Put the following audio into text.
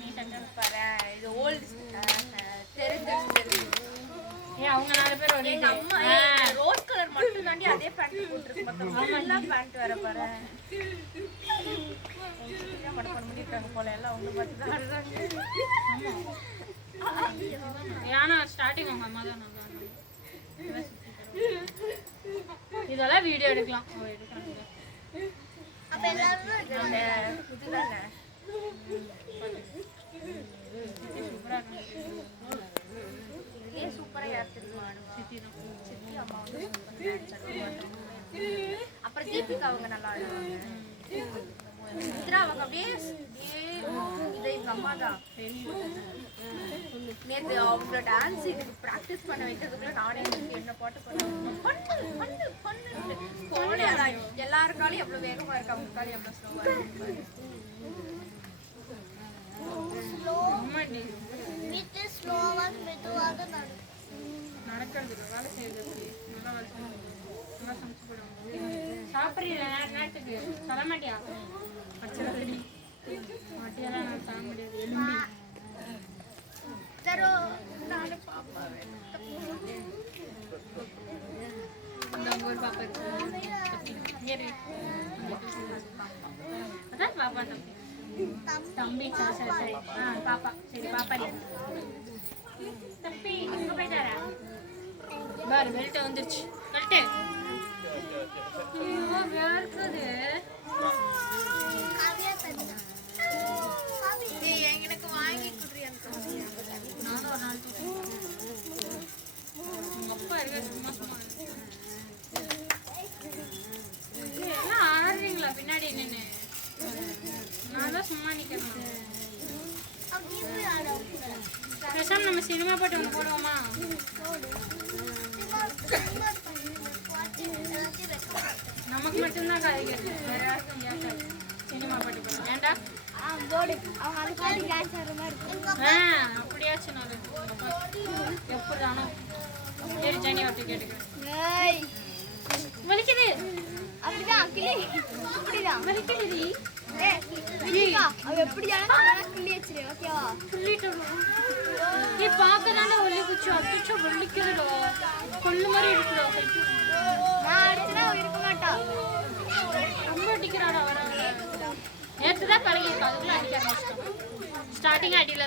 நீ செஞ்சது பாரு. இது ஓல்டு தெரிஞ்சு ஏன் அவங்க 4 பேர் ஒரே அம்மா ரோஸ் கலர் மட்டும் தாண்டி அதே பேண்ட் போட்டுருக்கு. மொத்தம் எல்லாம் பேண்ட் வேற பாரு. மடக்க பண்ணிட்டாங்க போல எல்லாம் அவங்க பார்த்து தான் ஆடுறாங்க. ஏன்னா ஸ்டார்டிங் அவங்க அம்மா தான் நல்லா இதெல்லாம் வீடியோ எடுக்கலாம். அப்ப எல்லாரும் இதுதானே சூப்பரா அப்புறம் தீபிகா அவங்க நல்லா ஆடுவாங்க. அவங்க அப்படியே இதை எங்க அம்மா தான் நேற்று அவங்க டான்ஸ் இதுக்கு ப்ராக்டிஸ் பண்ண வைக்கிறதுக்குள்ள நானே என்ன பாட்டு பண்ணு எல்லாருக்காலும் எவ்வளவு வேகமா இருக்கு, அவங்க காலம் எவ்வளவு ஸ்லோவா இருக்கு. நடக்கிறது வேலை செய்யறது நல்லா நல்லா சமைச்சு போடுவாங்க. சாப்பிட்றீங்க நேரத்துக்கு சொல்ல மாட்டியா? பச்சடி மாட்டியெல்லாம் நான் தர முடியாது. எலும்பி நானும் பாப்பா அங்க ஒரு பாப்பா இருக்கு. அதான் பாப்பா தம்பி தம்பி சரி சரி சரி பாப்பா சரி பாப்பா தம்பி எங்க போயிட்டாரா பாரு பெல்ட் வந்துருச்சு. பெல்ட் வேர்க்குது. எனக்கு வாங்கி குடுறி. நானும் ஒரு நாள் உங்க அப்பா இருக்க சும்மா சும்மா எல்லாம் ஆடுறீங்களா பின்னாடி நின்று? நான் தான் சும்மா நிக்கிறேன். பேசாம நம்ம சினிமா பாட்டு ஒன்று போடுவோமா? நமக்கு மட்டும்தான் கதைக்கிறது, வேற யாருக்கும் கேட்காது. சினிமா பாட்டு போடுவோம். ஏண்டா அப்படியாச்சும் நான் எப்படி தானோ சரி ஜனி அப்படி கேட்டுக்கிறேன். வலிக்குது அப்படிதான் வலிக்குது. நீ பார்க்கதானே ஒல்லி குச்சி அடிச்சா வலிக்குதுடா. கொள்ளு மாதிரி இருக்குடா. இருக்க மாட்டா ரொம்ப அடிக்கிறாடா. வர நேற்று தான் பழகிருக்கா, அதுக்குள்ள அடிக்க ஆரம்பிச்சிட்டோம். ஸ்டார்டிங் அடியில்